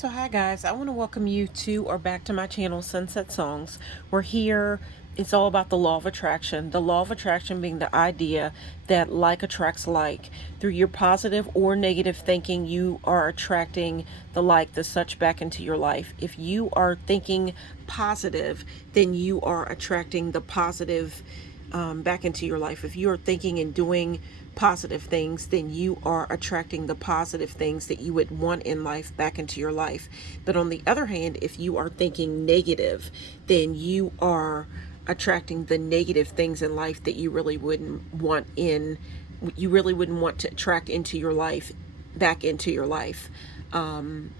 So hi guys, I want to welcome you to or back to my channel, Sunset Songs. We're here. It's all about the law of attraction. The law of attraction being the idea that like attracts like. Through your positive or negative thinking, you are attracting the like, the such back into your life. If you are thinking positive, then you are attracting the positive back into your life. If you are thinking and doing positive things, then you are attracting the positive things that you would want in life back into your life. But on the other hand, if you are thinking negative, then you are attracting the negative things in life that you really wouldn't want to attract into your life, back into your life. And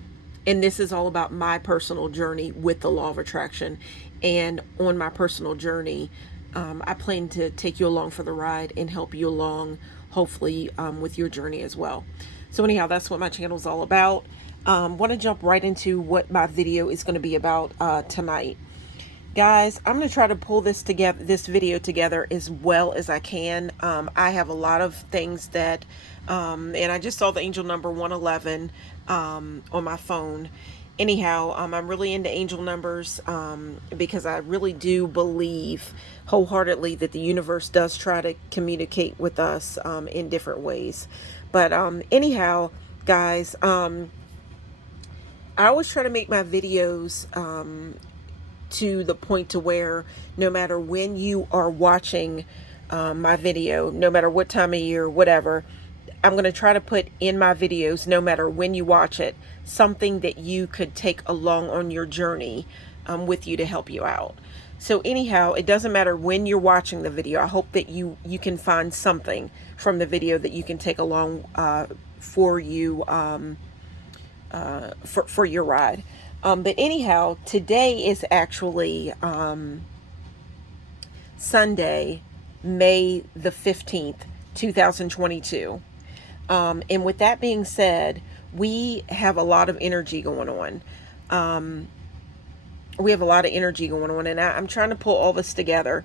this is all about my personal journey with the law of attraction. And on my personal journey, I plan to take you along for the ride and help you along, hopefully, with your journey as well. So anyhow, that's what my channel is all about. Want to jump right into what my video is going to be about tonight. Guys, I'm going to try to pull this video together as well as I can. I have a lot of things that, and I just saw the angel number 111 on my phone. Anyhow, I'm really into angel numbers because I really do believe wholeheartedly that the universe does try to communicate with us in different ways. But anyhow, guys, I always try to make my videos to the point to where no matter when you are watching my video, no matter what time of year, whatever, I'm going to try to put in my videos, no matter when you watch it, something that you could take along on your journey with you to help you out. So anyhow, it doesn't matter when you're watching the video. I hope that you can find something from the video that you can take along for you for your ride. But anyhow, today is actually Sunday, May the 15th, 2022. And with that being said, we have a lot of energy going on. And I'm trying to pull all this together.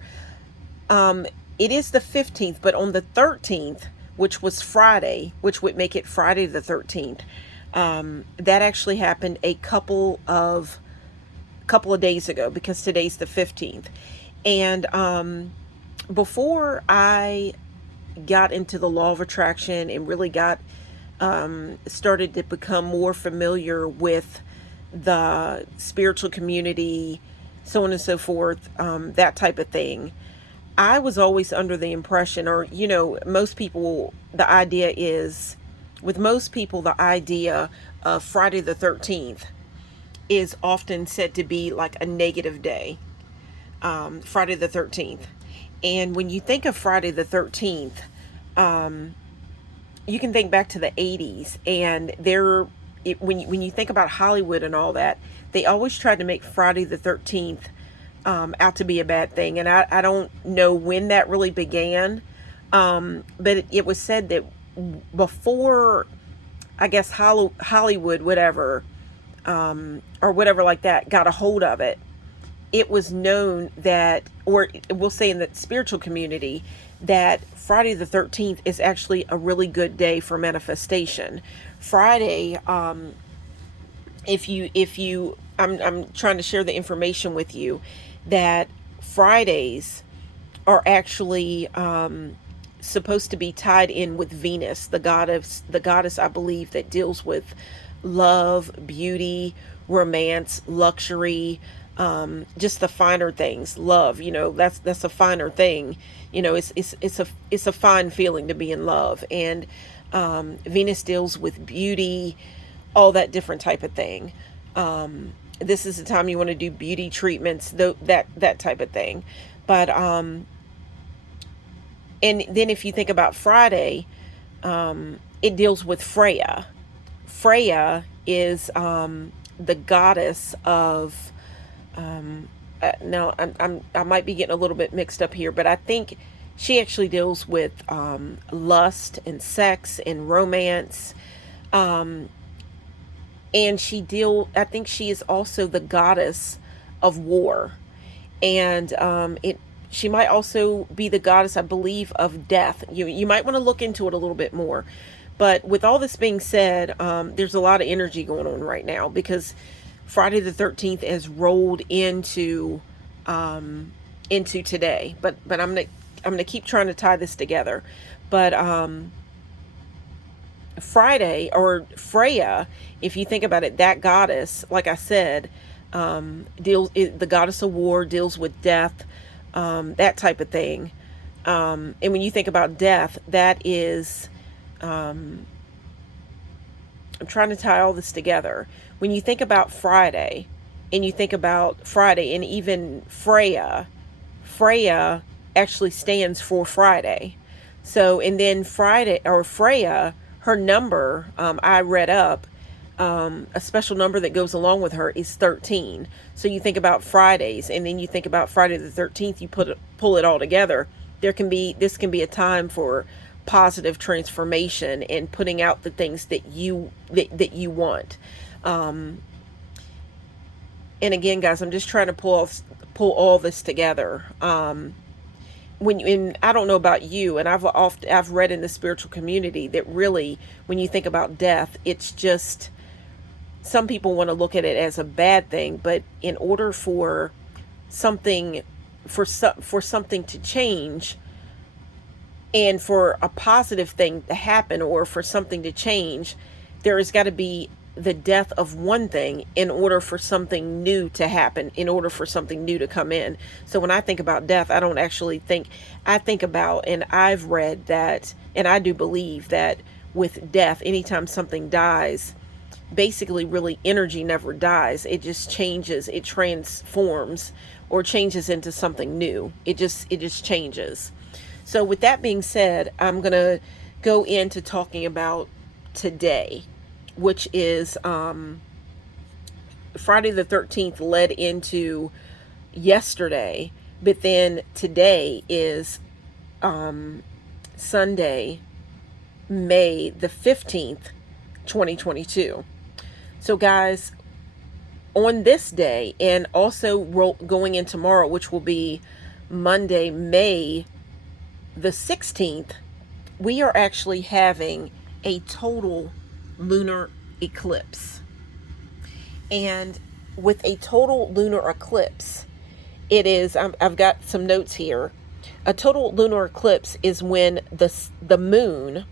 It is the 15th, but on the 13th, which was Friday, which would make it Friday the 13th, that actually happened a couple of days ago, because today's the 15th. And before I got into the law of attraction and really got started to become more familiar with the spiritual community, so on and so forth, that type of thing, I was always under the impression, or most people, the idea is, with most people, the idea of Friday the 13th is often said to be like a negative day, Friday the 13th. And when you think of Friday the 13th, you can think back to the 80s, and when you think about Hollywood and all that, they always tried to make Friday the 13th out to be a bad thing. And I don't know when that really began, but it was said that before, I guess, Hollywood, whatever, or whatever like that, got a hold of it, it was known that, or we'll say in the spiritual community, that Friday the 13th is actually a really good day for manifestation. Friday, if you I'm trying to share the information with you that Fridays are actually supposed to be tied in with Venus, the goddess, I believe, that deals with love, beauty, romance, luxury, just the finer things. Love, that's a finer thing. It's a fine feeling to be in love. And Venus deals with beauty, all that different type of thing. This is the time you want to do beauty treatments, that type of thing. But and then if you think about Friday, it deals with Freya. Freya is the goddess of now I might be getting a little bit mixed up here, but I think she actually deals with lust and sex and romance. And I think she is also the goddess of war. And she might also be the goddess, I believe, of death. You might want to look into it a little bit more. But with all this being said, there's a lot of energy going on right now because Friday the 13th has rolled into today. But I'm gonna keep trying to tie this together. But Friday, or Freya, if you think about it, that goddess, like I said, the goddess of war, deals with death, that type of thing. And when you think about death, that is, I'm trying to tie all this together. When you think about Friday, and you think about Friday, and even Freya actually stands for Friday. So, and then Friday, or Freya, her number, I read up, a special number that goes along with her is 13. So you think about Fridays, and then you think about Friday the 13th, you pull it all together. This can be a time for positive transformation and putting out the things that you want. And again, guys, I'm just trying to pull all this together. And I don't know about you, and I've read in the spiritual community that really, when you think about death, it's just, some people want to look at it as a bad thing, but in order for something to change, and for a positive thing to happen, or for something to change, there has got to be the death of one thing in order for something new to happen, in order for something new to come in. So when I think about death, I don't actually think, I think about, and I've read that, and I do believe that with death, anytime something dies, basically really energy never dies. It just changes, it transforms, or changes into something new. It just changes. So with that being said, I'm going to go into talking about today, which is Friday the 13th led into yesterday, but then today is Sunday, May the 15th, 2022. So guys, on this day, and also going in tomorrow, which will be Monday, May the 16th, we are actually having a total lunar eclipse. And with a total lunar eclipse, it is, I've got some notes here. A total lunar eclipse is when the moon,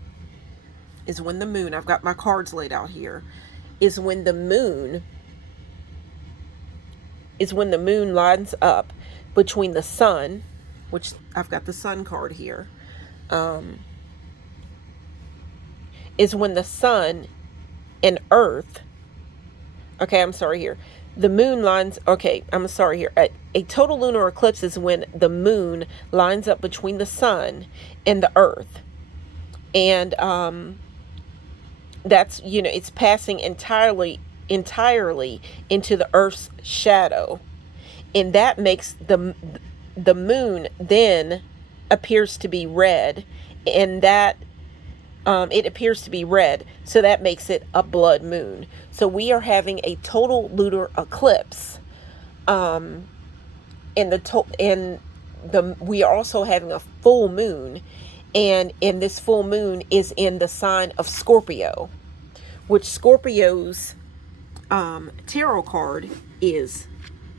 I've got my cards laid out here, is when the moon lines up between the sun, which I've got the sun card here, is when the sun and earth, okay, I'm sorry here, the moon lines, okay, I'm sorry here, a total lunar eclipse is when the moon lines up between the sun and the earth. And that's, it's passing entirely into the earth's shadow. And that makes the moon then appears to be red, and that it appears to be red, so that makes it a blood moon. So we are having a total lunar eclipse, and we are also having a full moon, and this full moon is in the sign of Scorpio, which Scorpio's tarot card is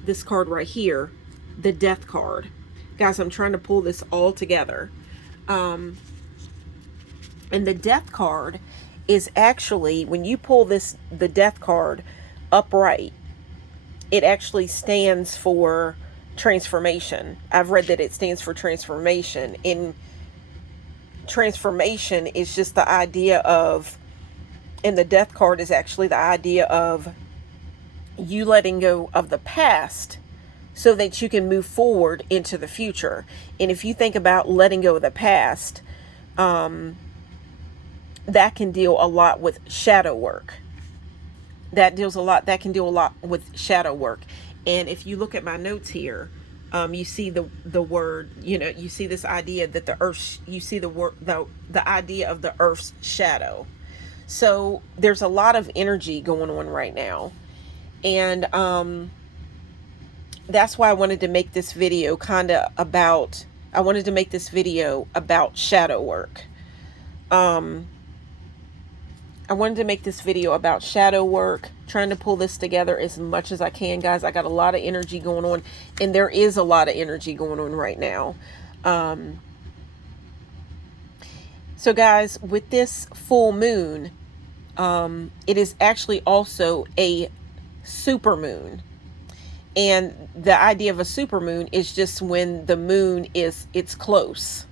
this card right here, the Death card. Guys, I'm trying to pull this all together. And the Death card is actually, when you pull the Death card upright, it actually stands for transformation. I've read that it stands for transformation. And transformation is just the idea of, and the Death card is actually the idea of you letting go of the past so that you can move forward into the future. And if you think about letting go of the past, that can deal a lot with shadow work. That can do a lot with shadow work. And if you look at my notes here, you see the word, you see this idea that the earth, you see the idea of the earth's shadow. So there's a lot of energy going on right now. And that's why I wanted to make this video about shadow work. I wanted to make this video about shadow work, trying to pull this together as much as I can, guys. I got a lot of energy going on, and there is a lot of energy going on right now. So guys, with this full moon, it is actually also a super moon. And the idea of a super moon is just when the moon it's close.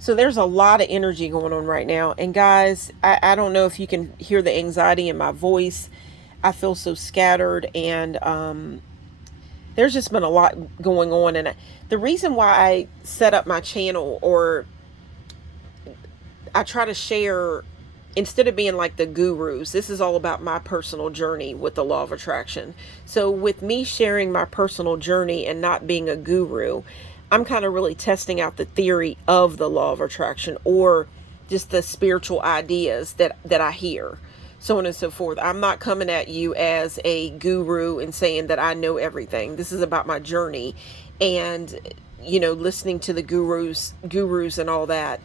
So there's a lot of energy going on right now. And guys, I don't know if you can hear the anxiety in my voice. I feel so scattered, and there's just been a lot going on. And the reason why I set up my channel, or I try to share, instead of being like the gurus, this is all about my personal journey with the law of attraction. So with me sharing my personal journey and not being a guru, I'm kind of really testing out the theory of the law of attraction, or just the spiritual ideas that I hear, so on and so forth. I'm not coming at you as a guru and saying that I know everything. This is about my journey, and listening to the gurus and all that,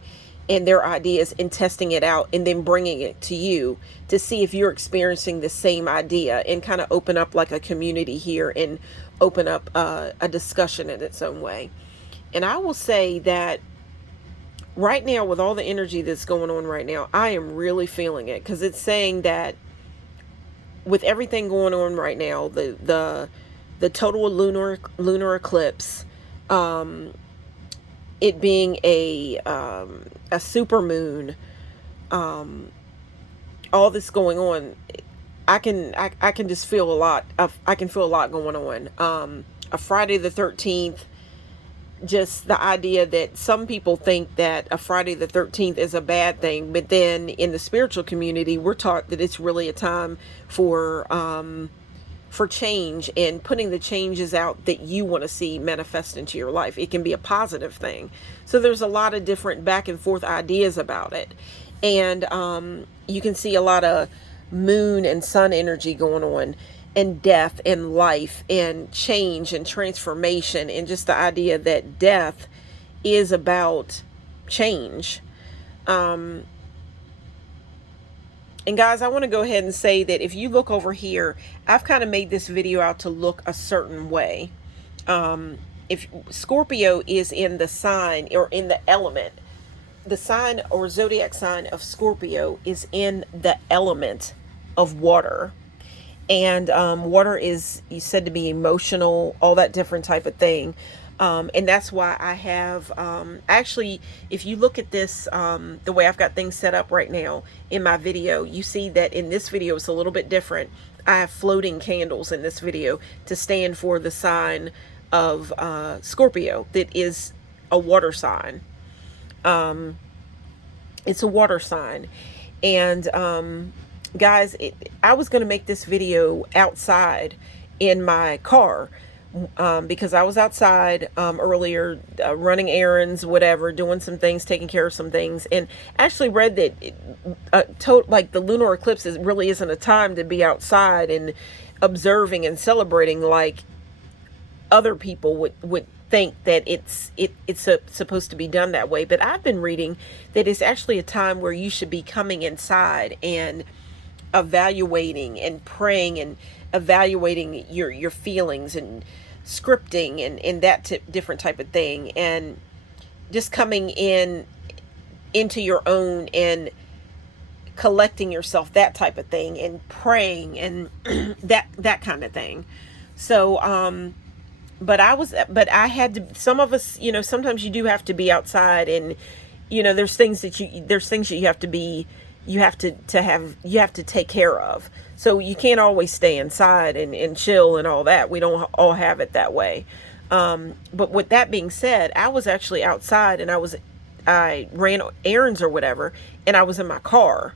and their ideas, and testing it out, and then bringing it to you to see if you're experiencing the same idea, and kind of open up like a community here, and open up a discussion in its own way. And I will say that right now, with all the energy that's going on right now, I am really feeling it, because it's saying that with everything going on right now, the total lunar eclipse, it being a super moon, all this going on, I can just feel a lot going on. A Friday the 13th, just the idea that some people think that a Friday the 13th is a bad thing, but then in the spiritual community, we're taught that it's really a time for change, and putting the changes out that you want to see manifest into your life. It can be a positive thing. So there's a lot of different back and forth ideas about it. And you can see a lot of moon and sun energy going on, and death and life and change and transformation, and just the idea that death is about change. And guys, I want to go ahead and say that if you look over here, I've kind of made this video out to look a certain way. If Scorpio is in the sign, or in the element, the sign or zodiac sign of Scorpio is in the element of water. And water is said to be emotional, all that different type of thing. And that's why I have, actually, if you look at this, the way I've got things set up right now in my video, you see that in this video it's a little bit different. I have floating candles in this video to stand for the sign of Scorpio, that is a water sign. It's a water sign. And guys, I was going to make this video outside in my car, because I was outside earlier, running errands, whatever, doing some things, taking care of some things, and actually read that like the lunar eclipse really isn't a time to be outside and observing and celebrating like other people would think that it's supposed to be done that way. But I've been reading that it's actually a time where you should be coming inside and evaluating and praying, and evaluating your feelings, and scripting, and that different type of thing, and just coming into your own, and collecting yourself, that type of thing, and praying, and that kind of thing. So but I had to, some of us, sometimes you do have to be outside, and there's things that you have to be, you have to take care of. So you can't always stay inside and chill and all that. We don't all have it that way. But with that being said, I was actually outside, and I ran errands or whatever, and I was in my car.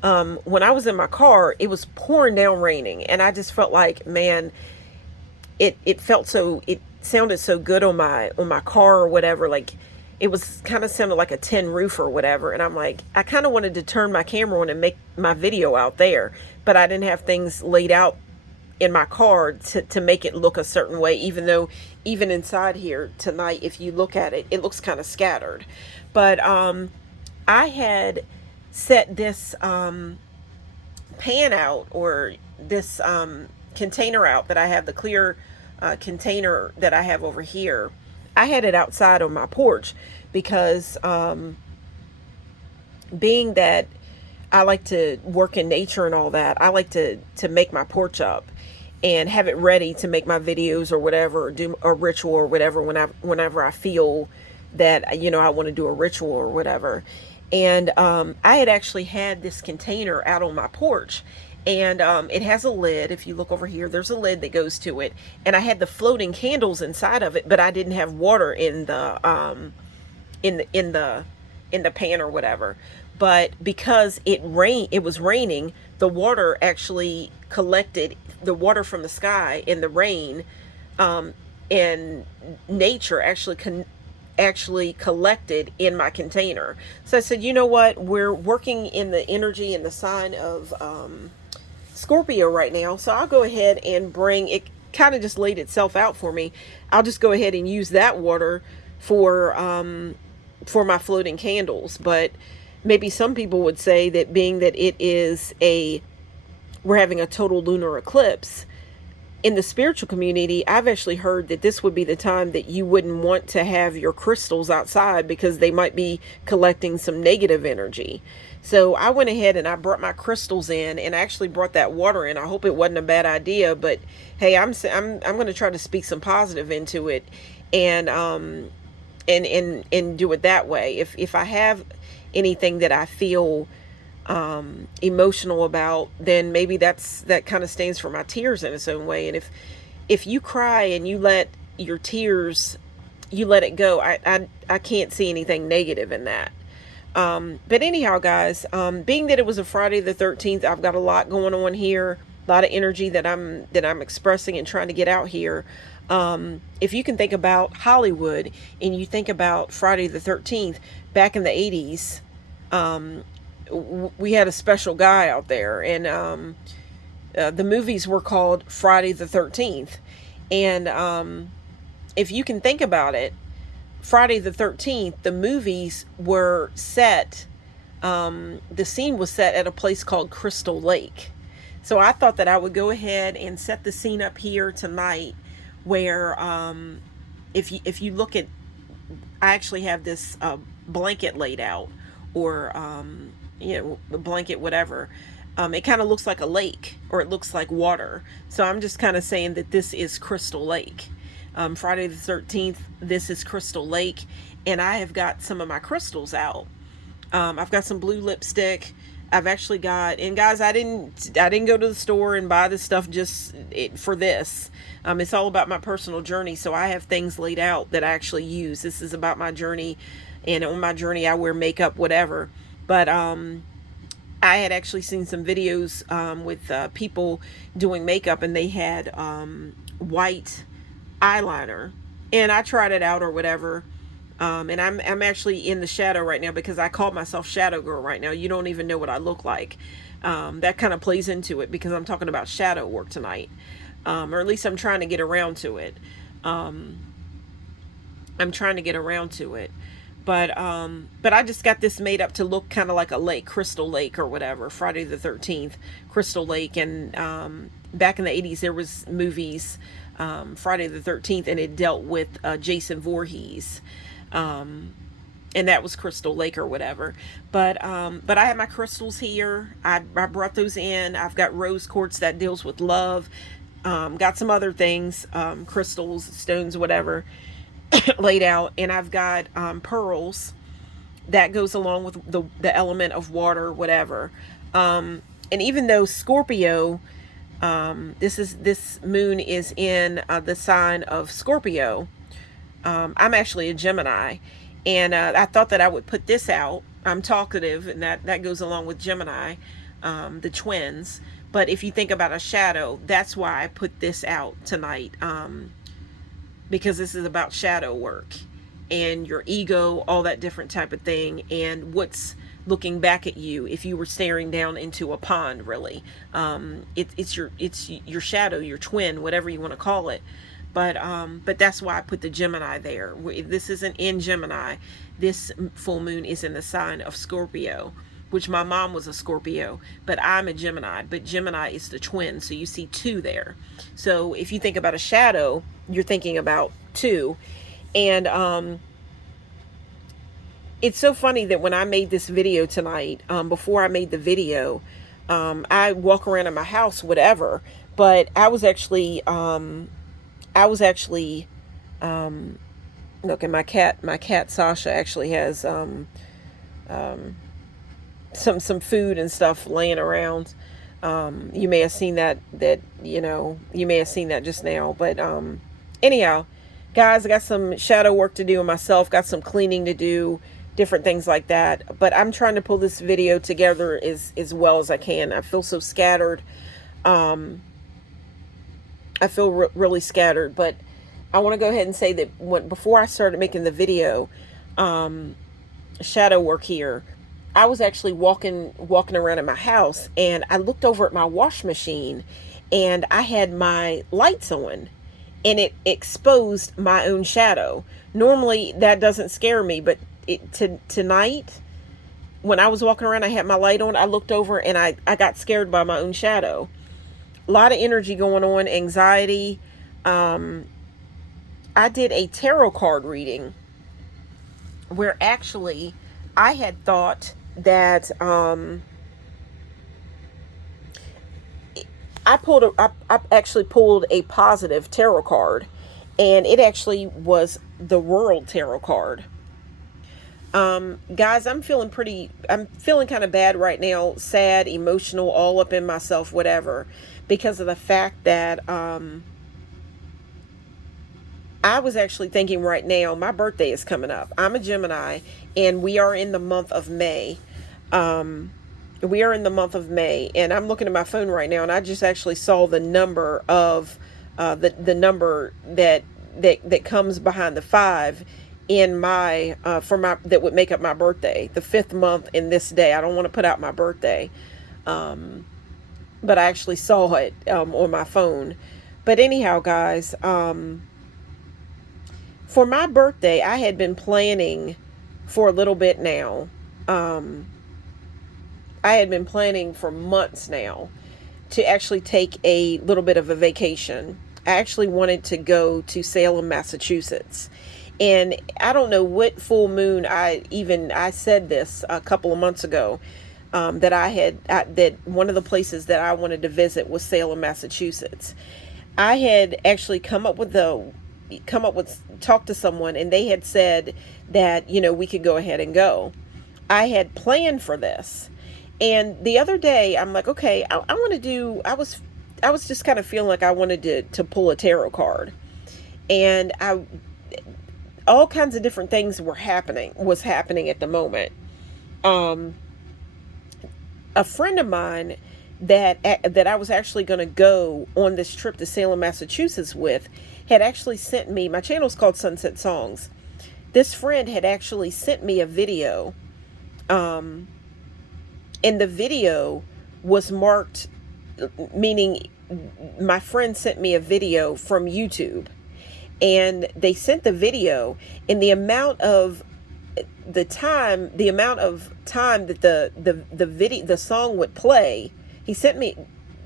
When I was in my car, it was pouring down raining, and I just felt like, man, it sounded so good on my car or whatever, like it was kind of sounded like a tin roof or whatever. And I'm like, I kind of wanted to turn my camera on and make my video out there, but I didn't have things laid out in my car to make it look a certain way, even though even inside here tonight, if you look at it, it looks kind of scattered. But I had set this pan out, or this container out that I have, the clear container that I have over here, I had it outside on my porch because being that I like to work in nature and all that, I like to make my porch up and have it ready to make my videos or whatever, or do a ritual or whatever whenever I feel that, you know, I want to do a ritual or whatever. And I had actually had this container out on my porch, and it has a lid. If you look over here, there's a lid that goes to it, and I had the floating candles inside of it, but I didn't have water in the in the pan or whatever. But because it was raining, the water actually collected, the water from the sky and the rain, and nature actually collected in my container. So I said, you know what, we're working in the energy and the sign of Scorpio right now, so I'll go ahead and bring it. Kind of just laid itself out for me. I'll just go ahead and use that water for my floating candles. But maybe some people would say that, being that we're having a total lunar eclipse in the spiritual community, I've actually heard that this would be the time that you wouldn't want to have your crystals outside because they might be collecting some negative energy. So I went ahead and I brought my crystals in, and I actually brought that water in. I hope it wasn't a bad idea, but hey, I'm going to try to speak some positive into it, and do it that way. If I have anything that I feel emotional about, then maybe that kind of stands for my tears in its own way. And if you cry and you let your tears, you let it go, I can't see anything negative in that. But anyhow, guys, being that it was a Friday the 13th, I've got a lot going on here, a lot of energy that I'm expressing and trying to get out here. If you can think about Hollywood and you think about Friday the 13th, back in the 80s, we had a special guy out there, and the movies were called Friday the 13th. And if you can think about it, Friday the 13th, the movies were set, the scene was set at a place called Crystal Lake. So I thought that I would go ahead and set the scene up here tonight, where if you look at, I actually have this blanket laid out, or a blanket, whatever. It kind of looks like a lake, or it looks like water. So I'm just kind of saying that this is Crystal Lake. Friday the 13th, this is Crystal Lake, and I have got some of my crystals out. I've got some blue lipstick. I've actually got, and guys, I didn't go to the store and buy this stuff just for this. It's all about my personal journey, so I have things laid out that I actually use. This is about my journey, and on my journey I wear makeup, whatever. But I had actually seen some videos with people doing makeup, and they had white eyeliner, and I tried it out or whatever. And I'm actually in the shadow right now because I call myself Shadow Girl right now. You don't even know what I look like. That kind of plays into it because I'm talking about shadow work tonight, or at least I'm trying to get around to it. I'm trying to get around to it. But I just got this made up to look kind of like a lake, Crystal Lake or whatever. Friday the 13th, Crystal Lake. And back in the 80s, there was movies, Friday the 13th, and it dealt with Jason Voorhees. And that was Crystal Lake or whatever. But I have my crystals here. I brought those in. I've got rose quartz that deals with love. Got some other things, crystals, stones, whatever, laid out. And I've got pearls that goes along with the element of water, whatever. And even though Scorpio, this moon is in the sign of Scorpio, I'm actually a Gemini, and I thought that I would put this out. I'm talkative, and that goes along with Gemini, the twins. But if you think about a shadow, that's why I put this out tonight, because this is about shadow work and your ego, all that different type of thing, and what's looking back at you if you were staring down into a pond. Really, it's your shadow, your twin, whatever you want to call it. But that's why I put the Gemini there. This isn't in Gemini. This full moon is in the sign of Scorpio. which my mom was a Scorpio, but I'm a Gemini, but Gemini is the twin. So you see 2 there. So if you think about a shadow, you're thinking about 2. And it's so funny that when I made this video tonight, before I made the video, I walk around in my house, whatever, but I was actually look, and my cat Sasha actually has some food and stuff laying around. You may have seen that you may have seen that just now. But anyhow, guys, I got some shadow work to do on myself, got some cleaning to do, different things like that. But I'm trying to pull this video together as well as I can. I feel so scattered. I feel really scattered, but I want to go ahead and say that before I started making the video, shadow work here, I was actually walking around in my house, and I looked over at my wash machine, and I had my lights on, and it exposed my own shadow. Normally that doesn't scare me, but tonight when I was walking around, I had my light on, I looked over and I got scared by my own shadow. A lot of energy going on, anxiety. I did a tarot card reading where actually I had thought that I actually pulled a positive tarot card, and it actually was the World Tarot card. Guys, I'm feeling kind of bad right now, sad, emotional, all up in myself, whatever, because of the fact that I was actually thinking right now, my birthday is coming up. I'm a Gemini, and we are in the month of May. We are in the month of May, and I'm looking at my phone right now, and I just actually saw the number of the number that comes behind the 5 in my that would make up my birthday, the 5th month in this day. I don't want to put out my birthday, but I actually saw it on my phone. But anyhow, guys, for my birthday, I had been planning for a little bit now. I had been planning for months now to actually take a little bit of a vacation. I actually wanted to go to Salem, Massachusetts. And I don't know what full moon I said this a couple of months ago, that one of the places that I wanted to visit was Salem, Massachusetts. I had actually talked to someone, and they had said that, we could go ahead and go. I had planned for this. And the other day I'm like, okay, I was just kind of feeling like I wanted to pull a tarot card. And all kinds of different things was happening at the moment. A friend of mine that I was actually going to go on this trip to Salem, Massachusetts with, had actually sent me, my channel's called Sunset Songs. This friend had actually sent me a video, and the video was marked, meaning my friend sent me a video from YouTube, and they sent the video, and the amount of time that the song would play,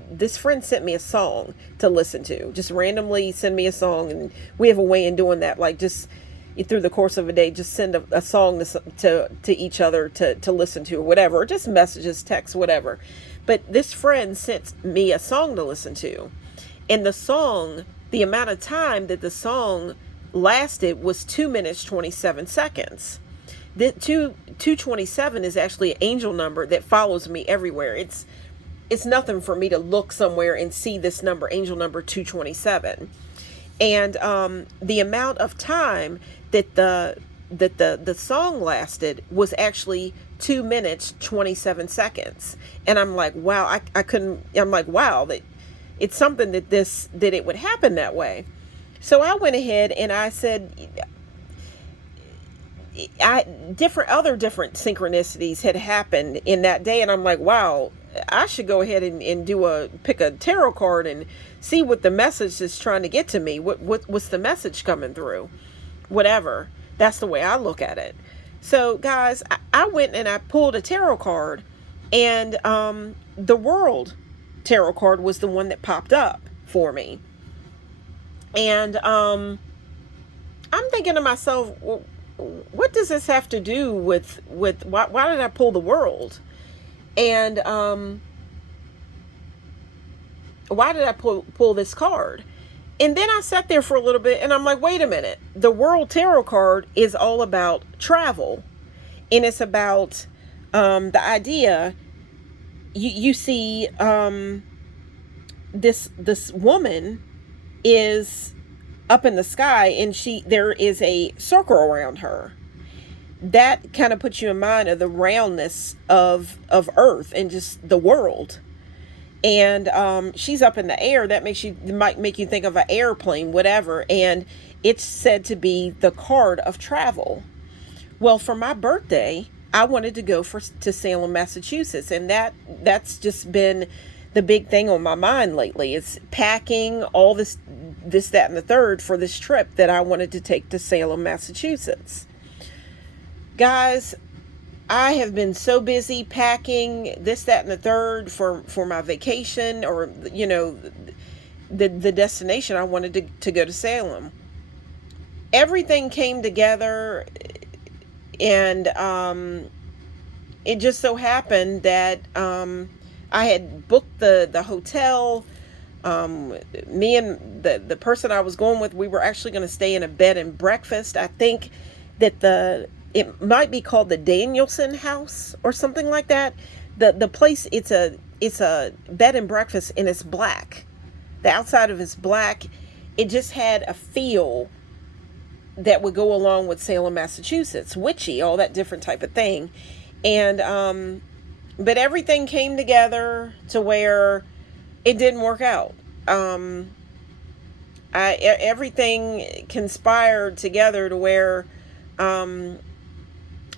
this friend sent me a song to listen to, just randomly send me a song. And we have a way in doing that, like just through the course of a day, just send a song to each other to listen to, or whatever, or just messages, texts, whatever. But this friend sent me a song to listen to, and the amount of time that the song lasted was 2 minutes 27 seconds. The 227 is actually an angel number that follows me everywhere. It's nothing for me to look somewhere and see this number, angel number 227. And the amount of time that the song lasted was actually 2 minutes 27 seconds. And I'm like, wow, I'm like, wow, that it's something that it would happen that way. So I went ahead and I said, different synchronicities had happened in that day, and I'm like, wow, I should go ahead and pick a tarot card and see what the message is trying to get to me. What's the message coming through? Whatever. That's the way I look at it. So guys, I went and I pulled a tarot card, And the World tarot card was the one that popped up for me. And I'm thinking to myself, well, what does this have to do with why did I pull the World? And why did I pull this card? And then I sat there for a little bit and I'm like, wait a minute. The World Tarot card is all about travel. And it's about the idea. You see, this woman is up in the sky and there is a circle around her. That kind of puts you in mind of the roundness of Earth and just the world. And she's up in the air. That might make you think of an airplane, whatever. And it's said to be the card of travel. Well, for my birthday, I wanted to go to Salem, Massachusetts, and that's just been the big thing on my mind lately. It's packing all this, that, and the third for this trip that I wanted to take to Salem, Massachusetts. Guys, I have been so busy packing this, that, and the third for my vacation, or the destination I wanted to go to Salem. Everything came together, and it just so happened that I had booked the hotel. Me and the person I was going with, we were actually going to stay in a bed and breakfast. I think that it might be called the Danielson House or something like that. The place, it's a bed and breakfast, and it's black. The outside of it's black. It just had a feel that would go along with Salem, Massachusetts, witchy, all that different type of thing. And but everything came together to where it didn't work out. Everything conspired together to where I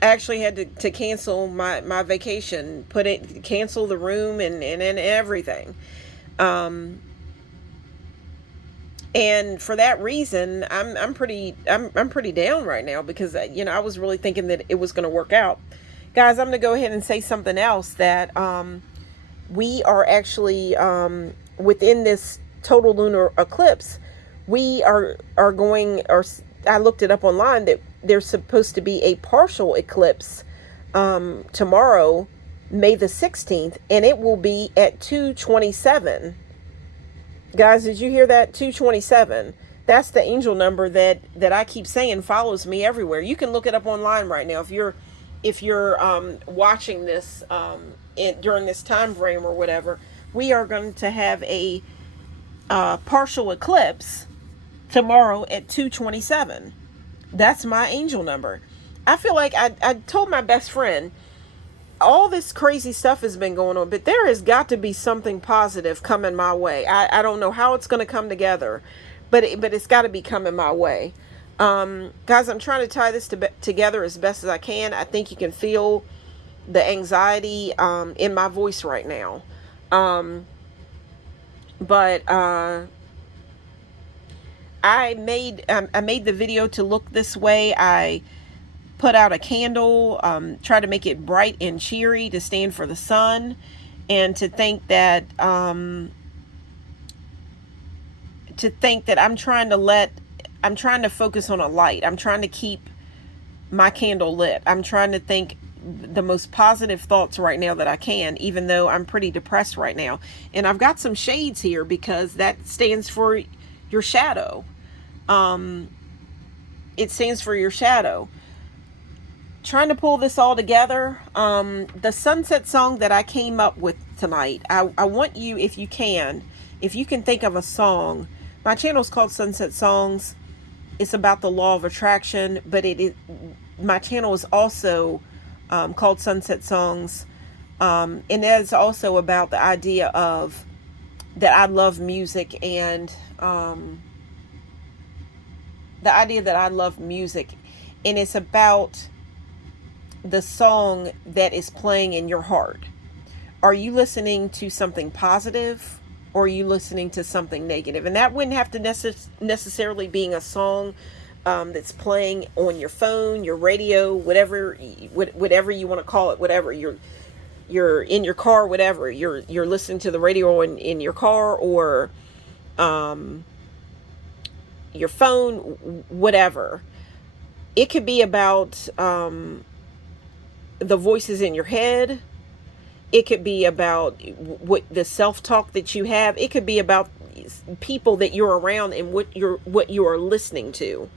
actually had to cancel my vacation, cancel the room and everything. And for that reason, I'm pretty down right now, because I was really thinking that it was going to work out. Guys, I'm going to go ahead and say something else, that we are actually within this total lunar eclipse. We are going, or I looked it up online, that there's supposed to be a partial eclipse tomorrow, May the 16th, and it will be at 2:27. Guys, did you hear that? 2:27. That's the angel number that I keep saying follows me everywhere. You can look it up online right now if you're watching this during this time frame or whatever. We are going to have a partial eclipse tomorrow at 2:27. That's my angel number. I feel like I told my best friend, all this crazy stuff has been going on, but there has got to be something positive coming my way. I don't know how it's going to come together, but it's got to be coming my way. Guys, I'm trying to tie this together as best as I can. I think you can feel the anxiety in my voice right now. But I made the video to look this way. I put out a candle, try to make it bright and cheery to stand for the sun, and to think that I'm trying to focus on a light. I'm trying to keep my candle lit. I'm trying to think the most positive thoughts right now that I can, even though I'm pretty depressed right now. And I've got some shades here because that stands for your shadow. It stands for your shadow. Trying to pull this all together. The sunset song that I came up with tonight, I want you, if you can think of a song. My channel is called Sunset Songs. It's about the law of attraction, but my channel is also called Sunset Songs, and that is also about the idea of that I love music, and the idea that I love music, and it's about the song that is playing in your heart. Are you listening to something positive, or are you listening to something negative? And that wouldn't have to necessarily being a song that's playing on your phone, your radio, whatever you want to call it, whatever you're in your car, whatever, you're listening to the radio in your car, or your phone, whatever. It could be about the voices in your head. It could be about what the self-talk that you have. It could be about people that you're around and what you are listening to.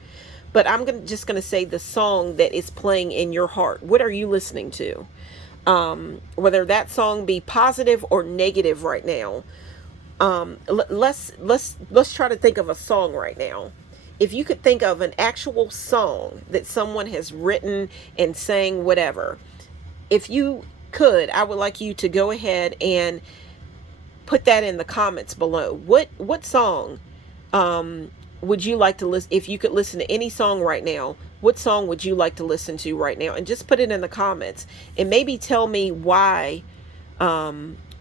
But I'm just gonna say the song that is playing in your heart. What are you listening to? Whether that song be positive or negative right now. Let's try to think of a song right now. If you could think of an actual song that someone has written and sang, whatever, if you could, I would like you to go ahead and put that in the comments below. What song would you like to listen? If you could listen to any song right now, what song would you like to listen to right now? And just put it in the comments, and maybe tell me why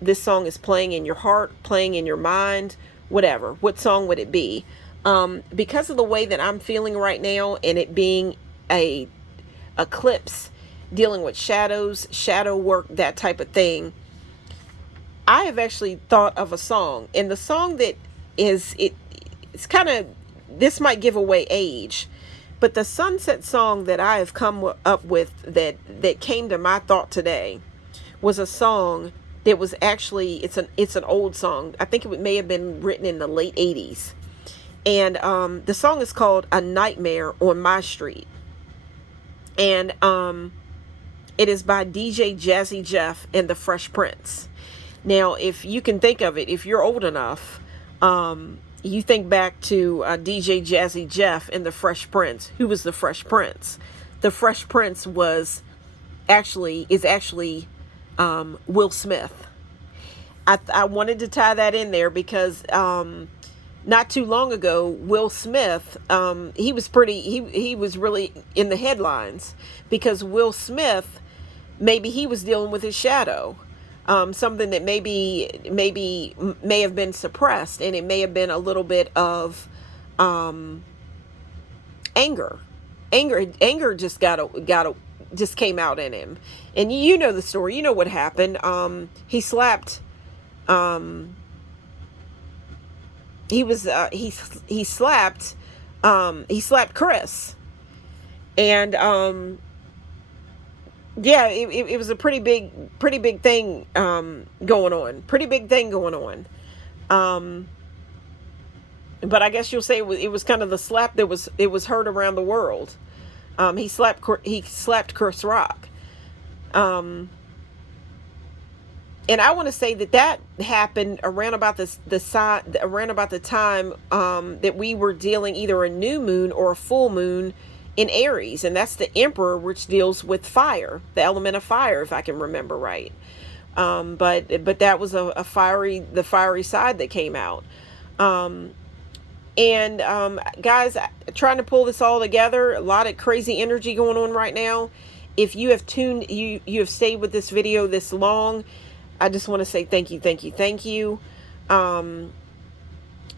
this song is playing in your heart, playing in your mind, whatever. What song would it be? Because of the way that I'm feeling right now, and it being a eclipse, dealing with shadows, shadow work, that type of thing, I have actually thought of a song. And the song that is, it's kind of, this might give away age, but the sunset song that I have come up with that came to my thought today was a song that was actually, it's an old song. I think it may have been written in the late 80s. And the song is called A Nightmare on My Street. And it is by DJ Jazzy Jeff and the Fresh Prince. Now, if you can think of it, if you're old enough, you think back to DJ Jazzy Jeff and the Fresh Prince. Who was the Fresh Prince? The Fresh Prince is actually Will Smith. I wanted to tie that in there because not too long ago, Will Smith, he was really in the headlines because Will Smith, maybe he was dealing with his shadow. Something that maybe may have been suppressed, and it may have been a little bit of anger just just came out in him. And you know the story, you know what happened. He slapped he slapped Chris, and yeah, it was a pretty big thing going on. Pretty big thing going on. But I guess you'll say it was kind of the slap that was heard around the world. He slapped Chris Rock. And I want to say that happened around about the time that we were dealing either a new moon or a full moon in Aries, and that's the Emperor, which deals with fire, the element of fire, if I can remember right. But that was the fiery side that came out. Guys, trying to pull this all together, a lot of crazy energy going on right now. If you have you have stayed with this video this long, I just want to say thank you.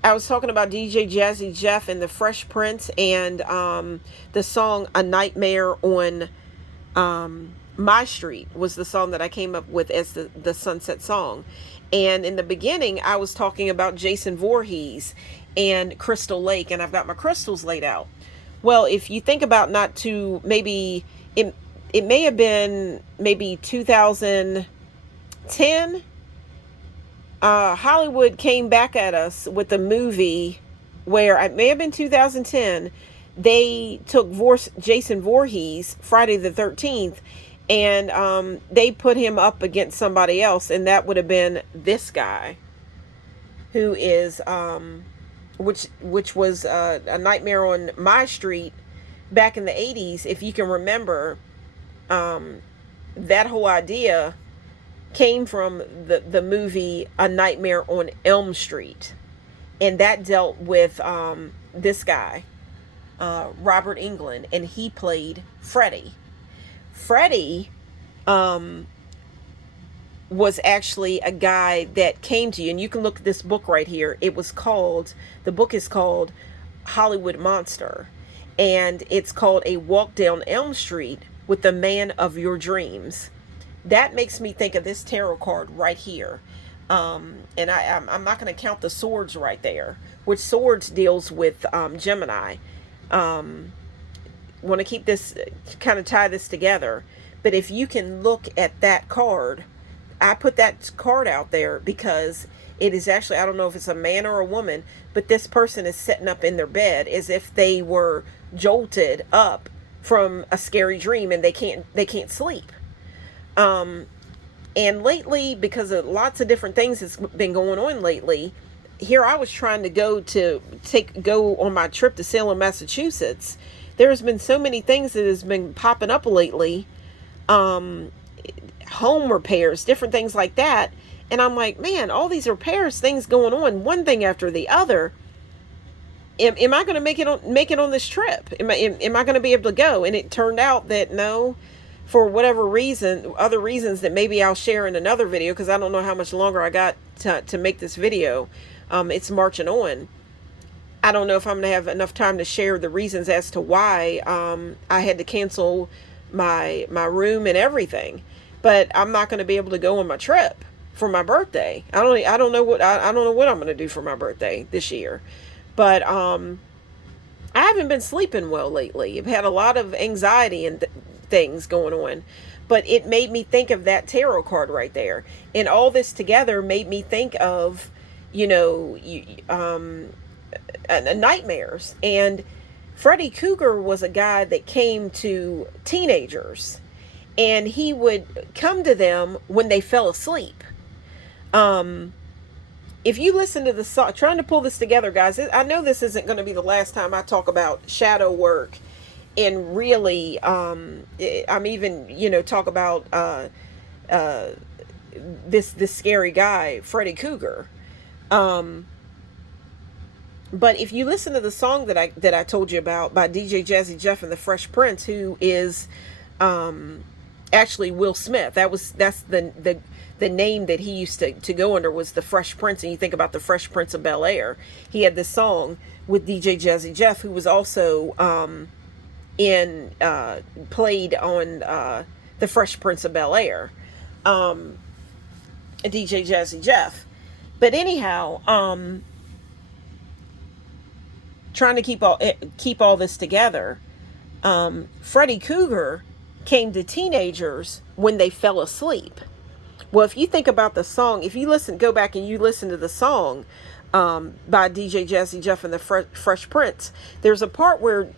I was talking about DJ Jazzy Jeff and the Fresh Prince, and the song A Nightmare on My Street was the song that I came up with as the sunset song. And in the beginning, I was talking about Jason Voorhees and Crystal Lake, and I've got my crystals laid out. Well, if you think about maybe it may have been maybe 2010, Hollywood came back at us with a movie where it may have been 2010. They took Jason Voorhees, Friday the 13th, and they put him up against somebody else, and that would have been this guy, who is which was A Nightmare on My Street back in the 80s. If you can remember, that whole idea came from the movie A Nightmare on Elm Street, and that dealt with this guy, Robert Englund, and he played Freddy. Freddy was actually a guy that came to you, and you can look at this book right here. The book is called Hollywood Monster, and it's called A Walk Down Elm Street with the Man of Your Dreams. that makes me think of this tarot card right here. And I'm not going to count the swords right there, which swords deals with Gemini. Want to keep this, kind of tie this together. But if you can look at that card, I put that card out there because it is actually, I don't know if it's a man or a woman, but this person is sitting up in their bed as if they were jolted up from a scary dream and they can't sleep. And lately, because of lots of different things that's been going on lately, here I was trying to go on my trip to Salem, Massachusetts. There's been so many things that has been popping up lately, home repairs, different things like that. And I'm like, man, all these repairs, things going on, one thing after the other. Am I going to make it on this trip? Am I going to be able to go? And it turned out that no, for whatever reason, other reasons that maybe I'll share in another video, because I don't know how much longer I got to make this video. It's marching on. I don't know if I'm going to have enough time to share the reasons as to why I had to cancel my room and everything. But I'm not going to be able to go on my trip for my birthday. I don't know what I'm going to do for my birthday this year. But I haven't been sleeping well lately. I've had a lot of anxiety and things going on. But it made me think of that tarot card right there. And all this together made me think of, nightmares. And Freddy Krueger was a guy that came to teenagers. And he would come to them when they fell asleep. If you listen to the song, trying to pull this together, guys, I know this isn't going to be the last time I talk about shadow work and really, I'm even, talk about this scary guy, Freddy Krueger. But if you listen to the song that I told you about by DJ Jazzy Jeff and the Fresh Prince, who is actually Will Smith, that's the name that he used to go under, was the Fresh Prince. And you think about the Fresh Prince of Bel-Air, he had this song with DJ Jazzy Jeff, who was also played on the Fresh Prince of Bel-Air, DJ Jazzy Jeff. But anyhow, trying to keep all this together, Freddy Krueger came to teenagers when they fell asleep. Well, if you think about the song, if you go back and you listen to the song by DJ Jazzy Jeff and the Fresh Prince, there's a part where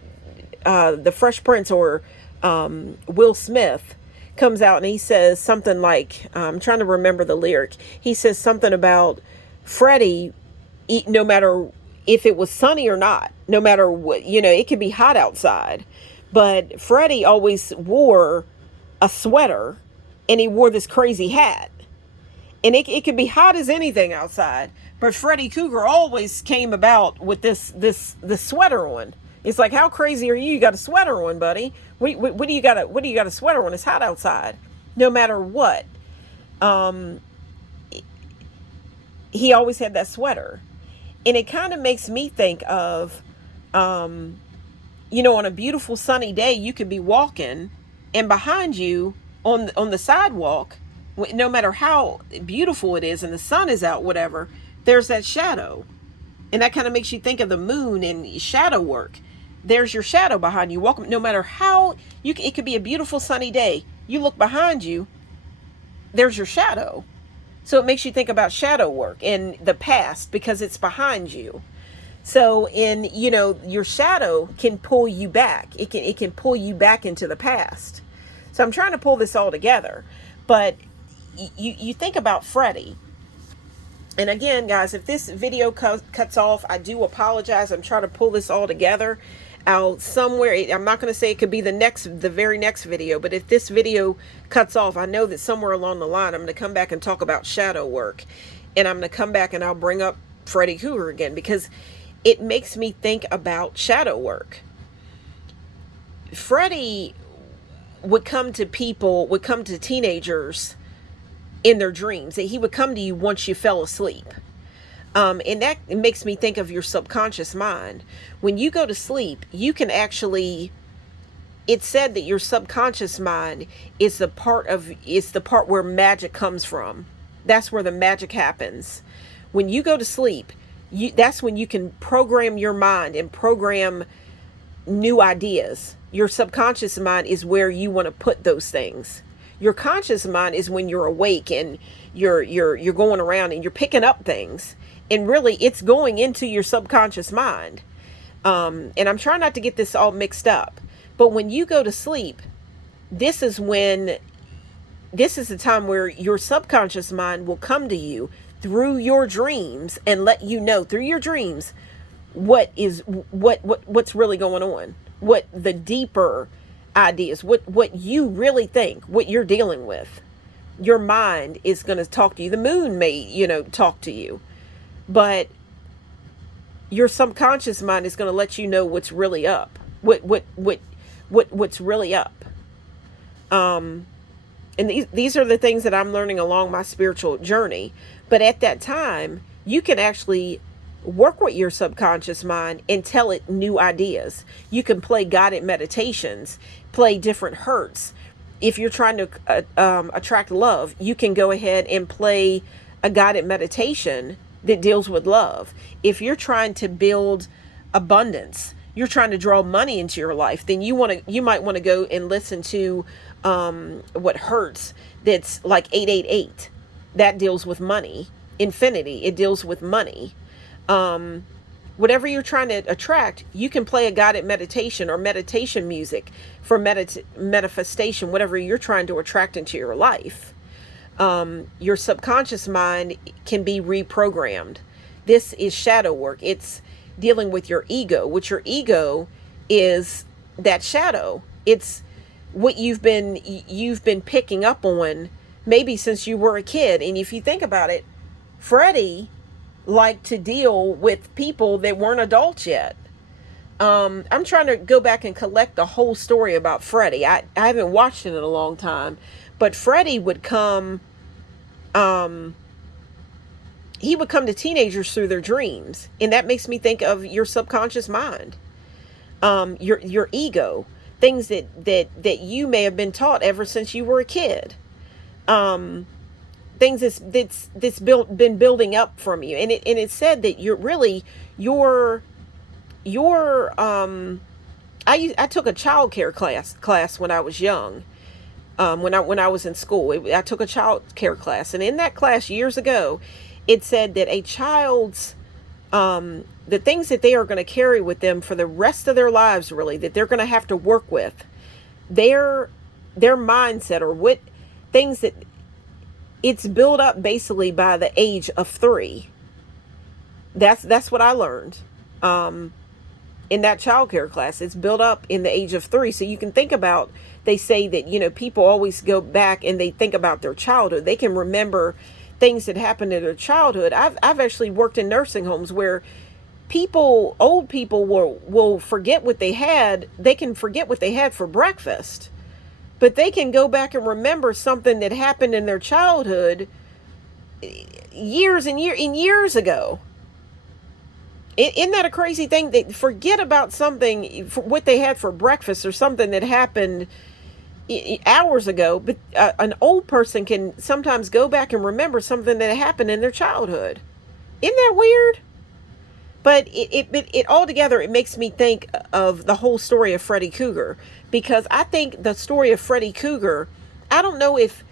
the Fresh Prince, or Will Smith, comes out and he says something like, I'm trying to remember the lyric. He says something about Freddy, no matter if it was sunny or not, no matter what, it could be hot outside, but Freddy always wore a sweater and he wore this crazy hat. And it could be hot as anything outside, but Freddy Krueger always came about with this sweater on. It's like, how crazy are you? You got a sweater on, buddy. What do you got a sweater on? It's hot outside. No matter what. He always had that sweater. And it kind of makes me think of, on a beautiful sunny day, you could be walking, and behind you on the sidewalk, no matter how beautiful it is and the sun is out, whatever, there's that shadow. And that kind of makes you think of the moon and shadow work. There's your shadow behind you. Walk, no matter how it could be a beautiful sunny day. You look behind you, there's your shadow. So it makes you think about shadow work in the past because it's behind you. So your shadow can pull you back. It can pull you back into the past. So I'm trying to pull this all together. But you think about Freddy. And again, guys, if this video cuts off, I do apologize. I'm trying to pull this all together out somewhere. I'm not going to say it could be the very next video, but if this video cuts off, I know that somewhere along the line, I'm going to come back and talk about shadow work. And I'm going to come back and I'll bring up Freddy Krueger again, because it makes me think about shadow work. Freddy would come to teenagers in their dreams. That he would come to you once you fell asleep. And that makes me think of your subconscious mind. When you go to sleep, you can actually It's said that your subconscious mind is the part where magic comes from. That's where the magic happens. When you go to sleep, that's when you can program your mind and program new ideas. Your subconscious mind is where you want to put those things. Your conscious mind is when you're awake and you're going around and you're picking up things, and really it's going into your subconscious mind. And I'm trying not to get this all mixed up, but when you go to sleep, this is the time where your subconscious mind will come to you through your dreams and let you know through your dreams what's really going on, what the deeper ideas, what you really think, what you're dealing with. Your mind is going to talk to you. The moon may, talk to you, but your subconscious mind is going to let you know what's really up. What's really up. And these are the things that I'm learning along my spiritual journey. But at that time, you can actually work with your subconscious mind and tell it new ideas. You can play guided meditations, play different hertz. If you're trying to attract love, you can go ahead and play a guided meditation that deals with love. If you're trying to build abundance, you're trying to draw money into your life, then you might want to go and listen to what hertz that's like 888. That deals with money. Infinity, it deals with money. Whatever you're trying to attract, you can play a guided meditation or meditation music for manifestation, whatever you're trying to attract into your life. Your subconscious mind can be reprogrammed. This is shadow work. It's dealing with your ego, which your ego is that shadow. It's what you've been picking up on maybe since you were a kid. And if you think about it, Freddie liked to deal with people that weren't adults yet. I'm trying to go back and collect the whole story about Freddie. I haven't watched it in a long time, but Freddie would come, he would come to teenagers through their dreams. And that makes me think of your subconscious mind, your ego, things that you may have been taught ever since you were a kid. Things that's been building up from you. And it's said that I took a child care class when I was young. When I was in school, I took a child care class, and in that class years ago, it said that a child's the things that they are going to carry with them for the rest of their lives, really, that they're going to have to work with, their mindset, or what things that it's built up basically by the age of 3. That's what I learned. In that childcare class, it's built up in the age of 3. So you can think about, they say that, people always go back and they think about their childhood. They can remember things that happened in their childhood. I've actually worked in nursing homes where old people will forget what they had. They can forget what they had for breakfast, but they can go back and remember something that happened in their childhood years years ago. Isn't that a crazy thing? They forget about something, what they had for breakfast, or something that happened hours ago. But an old person can sometimes go back and remember something that happened in their childhood. Isn't that weird? But it altogether, it makes me think of the whole story of Freddy Krueger, because I think the story of Freddy Krueger, I don't know if,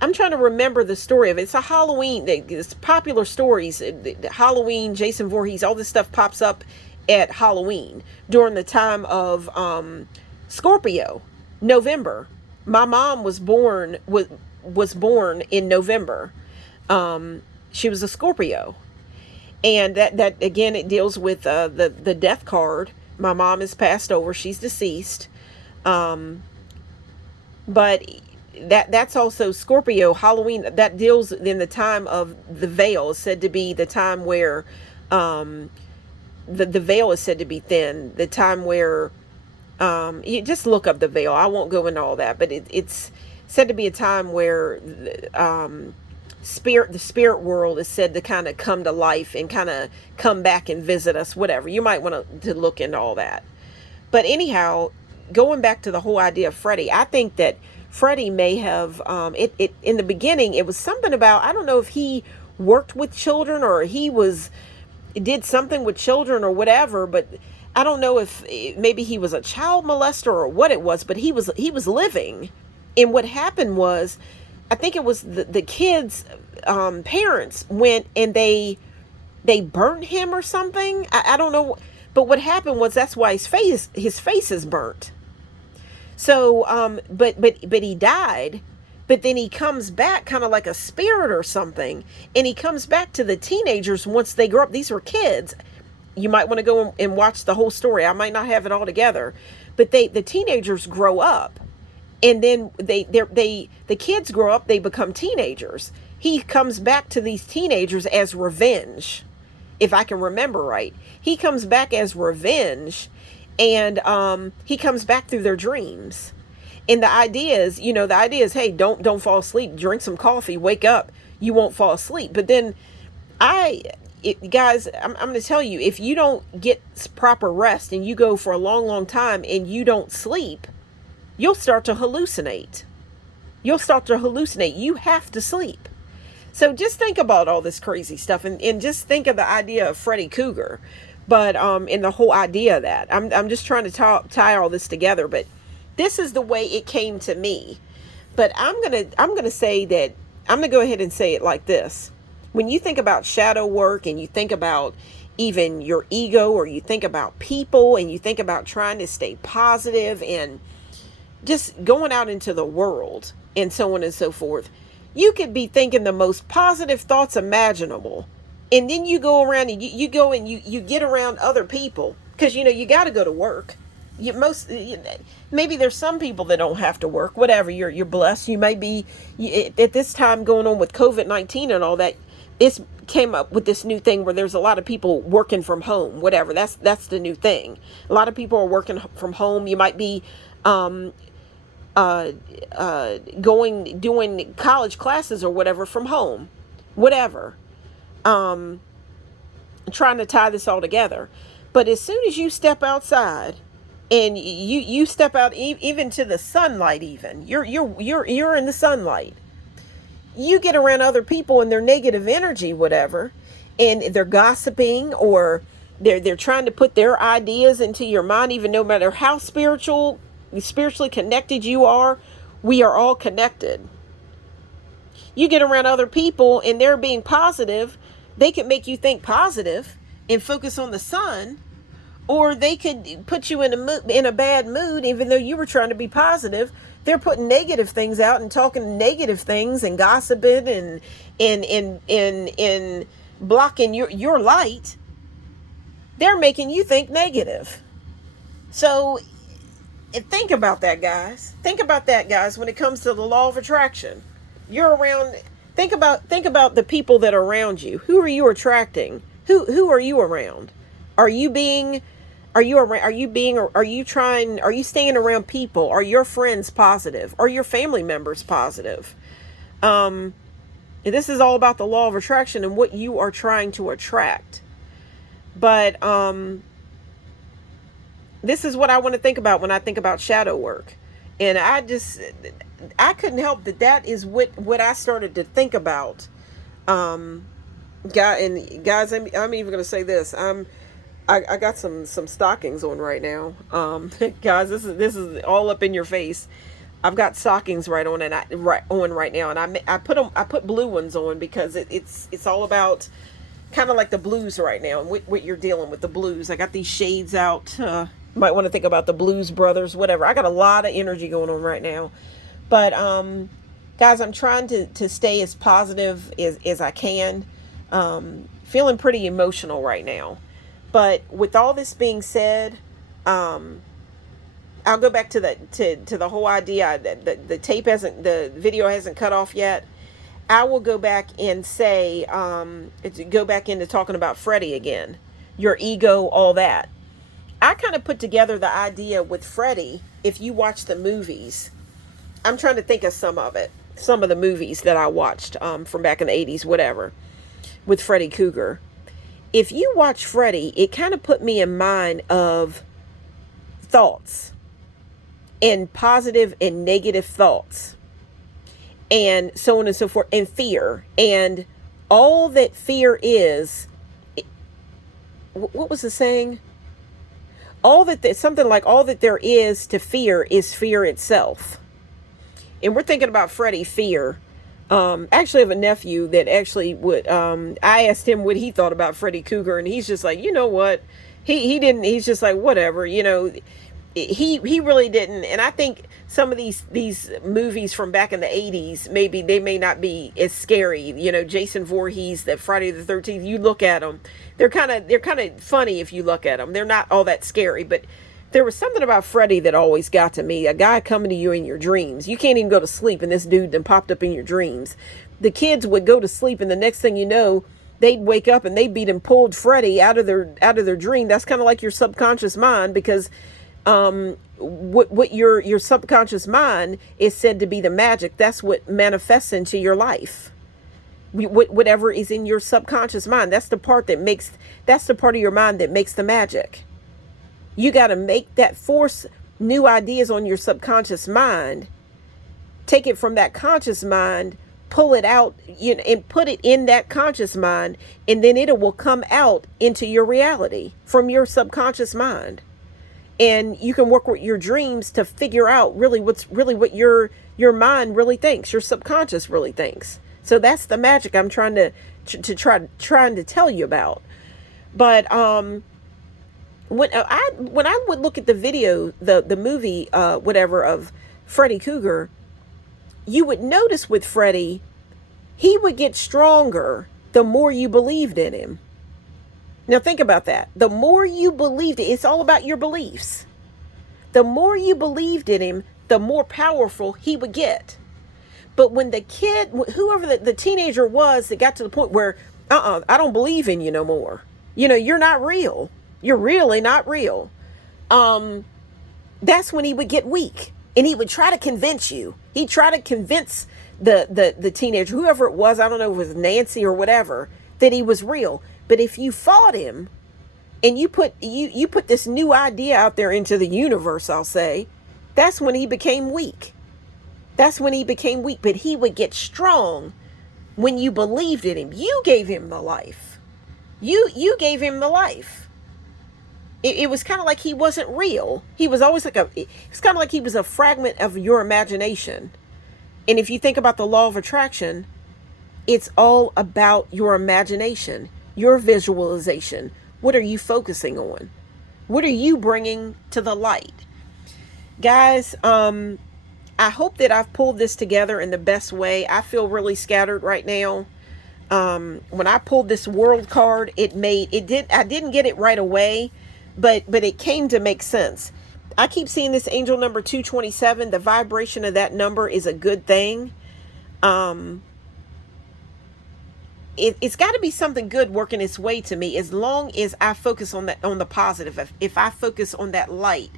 I'm trying to remember the story of it. It's a Halloween, it's popular stories, Halloween, Jason Voorhees, all this stuff pops up at Halloween during the time of Scorpio, November. My mom was born in November. She was a Scorpio. And that again, it deals with the death card. My mom has passed over; she's deceased. But that's also Scorpio, Halloween. That deals in the time of the veil. Is said to be the time where the veil is said to be thin. The time where you just look up the veil. I won't go into all that, but it's said to be a time where the spirit world is said to kind of come to life and kind of come back and visit us, whatever. You might want to look into all that. But anyhow, going back to the whole idea of Freddie, I think that Freddie may have it in the beginning. It was something about, I don't know if he worked with children or he did something with children or whatever, but I don't know if maybe he was a child molester or what it was, but he was living. And what happened was, I think it was the kids' parents went and they burnt him or something. I don't know, but what happened was that's why his face is burnt. So but he died. But then he comes back kind of like a spirit or something, and he comes back to the teenagers once they grow up. These were kids. You might want to go and watch the whole story. I might not have it all together, but the teenagers grow up, and then the kids grow up. They become teenagers. He comes back to these teenagers as revenge, if I can remember right. He comes back as revenge, and he comes back through their dreams. And the idea is, hey, don't fall asleep. Drink some coffee. Wake up. You won't fall asleep. But then, guys, I'm going to tell you, if you don't get proper rest and you go for a long, long time and you don't sleep, you'll start to hallucinate. You have to sleep. So just think about all this crazy stuff, and just think of the idea of Freddy Krueger, but and the whole idea of that. I'm just trying to tie all this together, but this is the way it came to me. But I'm gonna say that, I'm gonna go ahead and say it like this. When you think about shadow work, and you think about even your ego, or you think about people, and you think about trying to stay positive and just going out into the world and so on and so forth, you could be thinking the most positive thoughts imaginable, and then you go around and you go and you get around other people, because you got to go to work. Maybe there's some people that don't have to work, whatever. You're blessed. You may be, at this time going on with COVID-19 and all that, it's came up with this new thing where there's a lot of people working from home, whatever. That's the new thing. A lot of people are working from home. You might be doing college classes or whatever from home, whatever. Trying to tie this all together. But as soon as you step outside, and you step out even to the sunlight, even you're in the sunlight, you get around other people and their negative energy, whatever, and they're gossiping, or they're trying to put their ideas into your mind. Even no matter how spiritually connected you are, we are all connected. You get around other people and they're being positive, they can make you think positive and focus on the sun. Or they could put you in a bad mood, even though you were trying to be positive. They're putting negative things out and talking negative things and gossiping and blocking your light. They're making you think negative. So think about that, guys. When it comes to the law of attraction. You're around. Think about the people that are around you. Who are you attracting? Who are you around? Are you staying around people? Are your friends positive? Are your family members positive? This is all about the law of attraction and what you are trying to attract. But this is what I want to think about when I think about shadow work. And I couldn't help that is what I started to think about. Guys, I'm even going to say this. I got some stockings on right now. Guys, this is all up in your face. I've got stockings right on right now, and I put blue ones on because it's all about kind of like the blues right now, and what you're dealing with, the blues. I got these shades out. Might want to think about the Blues Brothers, whatever. I got a lot of energy going on right now, but guys, I'm trying to stay as positive as I can. Feeling pretty emotional right now. But with all this being said, I'll go back to the whole idea that the video hasn't cut off yet. I will go back and say, go back into talking about Freddy again, your ego, all that. I kind of put together the idea with Freddy. If you watch the movies, I'm trying to think of some of the movies that I watched from back in the 80s, whatever, with Freddy Krueger. If you watch Freddy, it kind of put me in mind of thoughts. and positive and negative thoughts, and so on and so forth, and fear. And all that fear is, what was the saying? Something like all that there is to fear is fear itself. And we're thinking about Freddie Fear. Actually, I have a nephew that actually would. I asked him what he thought about Freddy Krueger, and he's just like, you know what? He didn't. He's just like, whatever. He really didn't. And I think some of these movies from back in the 80s, maybe they may not be as scary. Jason Voorhees, that Friday the 13th. You look at them, they're kind of funny if you look at them. They're not all that scary, but there was something about Freddy that always got to me. A guy coming to you in your dreams. You can't even go to sleep, and this dude then popped up in your dreams. The kids would go to sleep, and the next thing you know, they'd wake up and they'd and pulled Freddy out of their dream. That's kind of like your subconscious mind, because what your subconscious mind is said to be the magic. That's what manifests into your life. Whatever is in your subconscious mind, that's the part of your mind that makes the magic. You got to make that, force new ideas on your subconscious mind, take it from that conscious mind, pull it out, and put it in that conscious mind, and then it will come out into your reality from your subconscious mind. And you can work with your dreams to figure out what your mind really thinks, your subconscious really thinks. So that's the magic I'm trying to tell you about. But when I would look at the video, the movie, whatever, of Freddy Krueger, you would notice with Freddy, he would get stronger the more you believed in him. Now think about that. The more you believed it, it's all about your beliefs. The more you believed in him, the more powerful he would get. But when the kid, whoever the teenager was that got to the point where, I don't believe in you no more. You're not real. You're really not real. That's when he would get weak, and he would try to convince you. He'd try to convince the teenager, whoever it was, I don't know if it was Nancy or whatever, that he was real. But if you fought him, and you put this new idea out there into the universe, I'll say, that's when he became weak. That's when he became weak. But he would get strong when you believed in him. You gave him the life. You gave him the life. It was kind of like he wasn't real. He was always it's kind of like he was a fragment of your imagination. And if you think about the law of attraction, it's all about your imagination, your visualization. What are you focusing on? What are you bringing to the light? Guys, I hope that I've pulled this together in the best way. I feel really scattered right now. When I pulled this world card, I didn't get it right away, but it came to make sense. I keep seeing this angel number 227. The vibration of that number is a good thing. It's got to be something good working its way to me, as long as I focus on the positive. If I focus on that light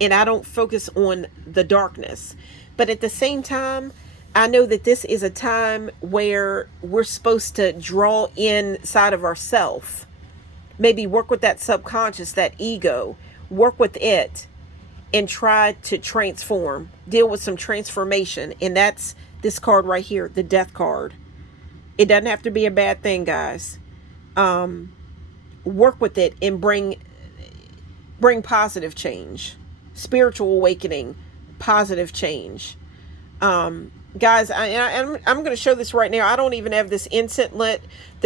and I don't focus on the darkness. But at the same time, I know that this is a time where we're supposed to draw inside of ourselves. Maybe work with that subconscious, that ego, work with it and try to transform, deal with some transformation. And that's this card right here, the Death card. It doesn't have to be a bad thing, guys. Work with it and bring positive change, spiritual awakening, positive change. Guys, I'm going to show this right now. I don't even have this incense lit.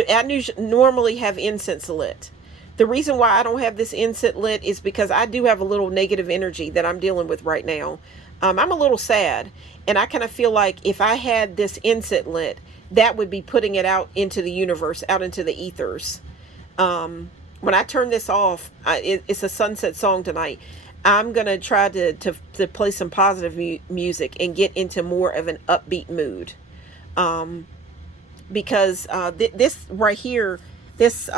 I normally have incense lit. The reason why I don't have this incense lit is because I do have a little negative energy that I'm dealing with right now. I'm a little sad, and I kind of feel like if I had this incense lit, that would be putting it out into the universe, out into the ethers. When I turn this off, it's a sunset song tonight. I'm going to try to play some positive music and get into more of an upbeat mood. Because this right here, this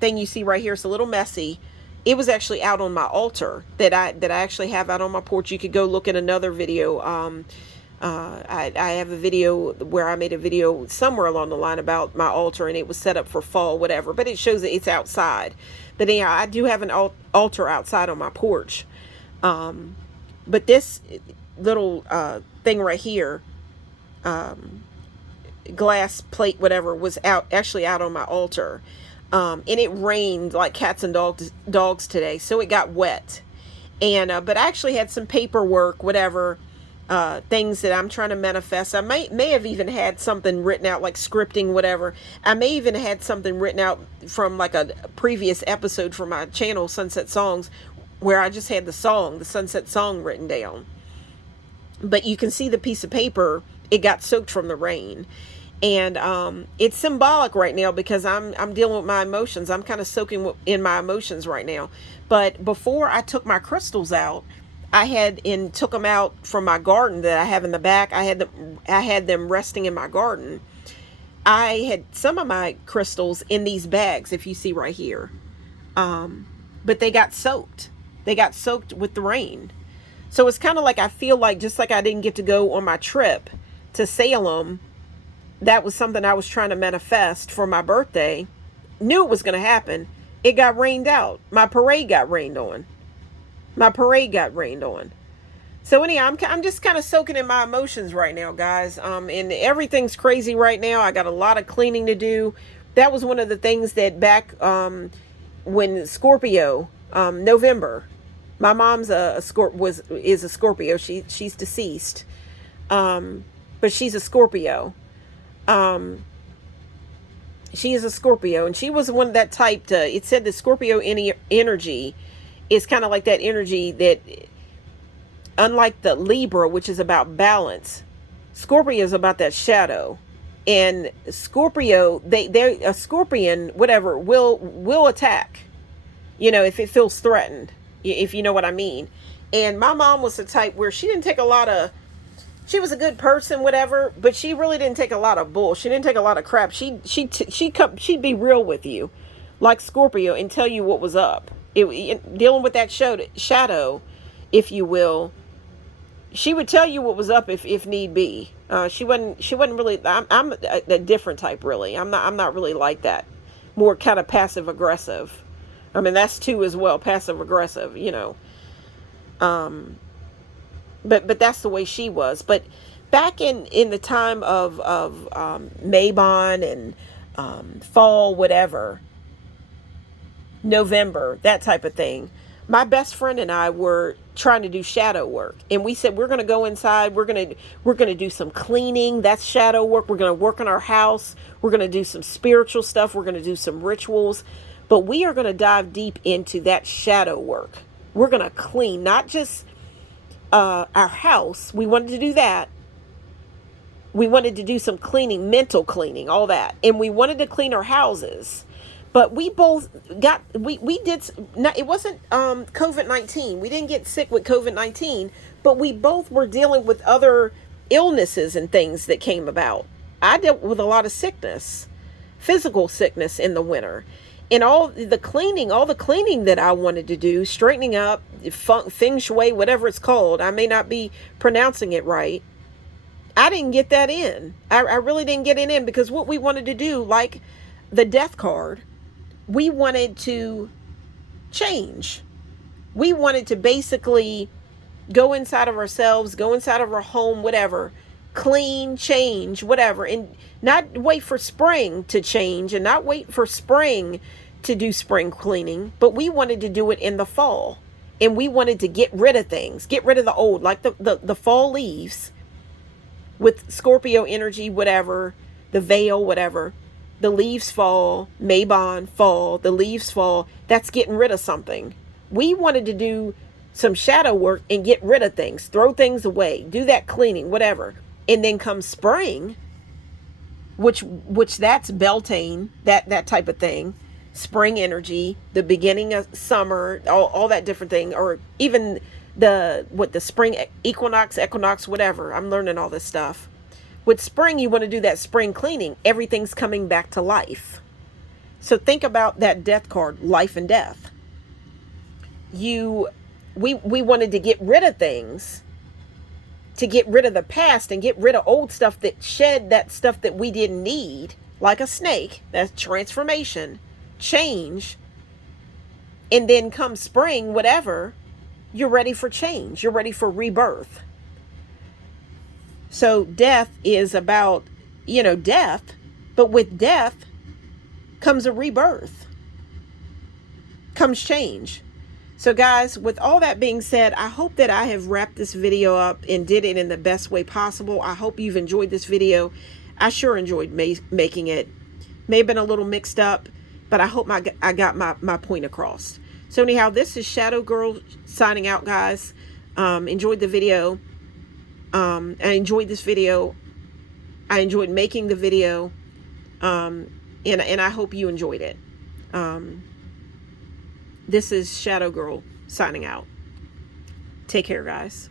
thing you see right here, it's a little messy. It was actually out on my altar that I actually have out on my porch. You could go look at another video. I have a video where I made a video somewhere along the line about my altar, and it was set up for fall, whatever, but it shows that it's outside. But anyhow, I do have an altar outside on my porch. But this little thing right here, glass plate, whatever, was actually out on my altar. And it rained like cats and dogs today, so it got wet. And but I actually had some paperwork, whatever, things that I'm trying to manifest. I may have even had something written out, like scripting, whatever. I may even had something written out from like a previous episode from my channel, Sunset Songs, where I just had the Sunset Song written down. But you can see the piece of paper, it got soaked from the rain. And it's symbolic right now because I'm dealing with my emotions. I'm kind of soaking in my emotions right now. But before I took my crystals out, took them out from my garden that I have in the back. I had them resting in my garden. I had some of my crystals in these bags, if you see right here. But they got soaked. They got soaked with the rain. So it's kind of like, I feel like, just like I didn't get to go on my trip to Salem, that was something I was trying to manifest for my birthday. Knew it was going to happen. It got rained out. My parade got rained on. So anyhow, I'm just kind of soaking in my emotions right now, guys. And everything's crazy right now. I got a lot of cleaning to do. That was one of the things that back when Scorpio, November, my mom's is a Scorpio. She's deceased, but she's a Scorpio. She is a Scorpio, and she was one of that type to, it said the Scorpio energy is kind of like that energy that, unlike the Libra, which is about balance, Scorpio is about that shadow. And Scorpio, they're a Scorpion, whatever, will attack, if it feels threatened, if you know what I mean. And my mom was the type where she didn't take a lot of, she was a good person, whatever, but she really didn't take a lot of bull. She didn't take a lot of crap. She'd be real with you, like Scorpio, and tell you what was up. Dealing with that shadow, if you will, she would tell you what was up if need be. She wasn't really. I'm a different type, really. I'm not really like that. More kind of passive aggressive. I mean, that's too as well, passive aggressive. But that's the way she was. But back in the time of Mabon and fall, whatever, November, that type of thing, my best friend and I were trying to do shadow work, and we said we're going to go inside. We're going to do some cleaning. That's shadow work. We're going to work on our house. We're going to do some spiritual stuff. We're going to do some rituals, but we are going to dive deep into that shadow work. We're going to clean, not just our house. We wanted to do that. We wanted to do some cleaning, mental cleaning, all that. And we wanted to clean our houses. But we both we did, it wasn't COVID-19. We didn't get sick with COVID-19, but we both were dealing with other illnesses and things that came about. I dealt with a lot of sickness, physical sickness in the winter. And all the cleaning that I wanted to do, straightening up, feng shui, whatever it's called, I may not be pronouncing it right, I didn't get that in. I really didn't get it in, because what we wanted to do, like the death card, we wanted to change. We wanted to basically go inside of ourselves, go inside of our home, whatever, clean, change, whatever, and not wait for spring to change and not wait for spring to do spring cleaning, but we wanted to do it in the fall. And we wanted to get rid of things, get rid of the old, like the fall leaves with Scorpio energy, whatever, the veil, whatever. The leaves fall, Mabon fall, the leaves fall. That's getting rid of something. We wanted to do some shadow work and get rid of things, throw things away, do that cleaning, whatever. And then come spring, which that's Beltane, that type of thing. Spring energy, the beginning of summer, all that different thing, or even the spring equinox, whatever. I'm learning all this stuff. With spring, you want to do that spring cleaning. Everything's coming back to life. So think about that death card, life and death. We wanted to get rid of things, to get rid of the past and get rid of old stuff that shed that stuff that we didn't need, like a snake. That's transformation, change. And then come spring, whatever, you're ready for change. You're ready for rebirth. So death is about, death, but with death comes a rebirth, comes change. So guys, with all that being said, I hope that I have wrapped this video up and did it in the best way possible. I hope you've enjoyed this video. I sure enjoyed making it. May have been a little mixed up, but I hope I got my point across. So anyhow, this is Shadow Girl signing out, guys. Enjoyed the video. I enjoyed this video. I enjoyed making the video. And I hope you enjoyed it. This is Shadow Girl signing out. Take care, guys.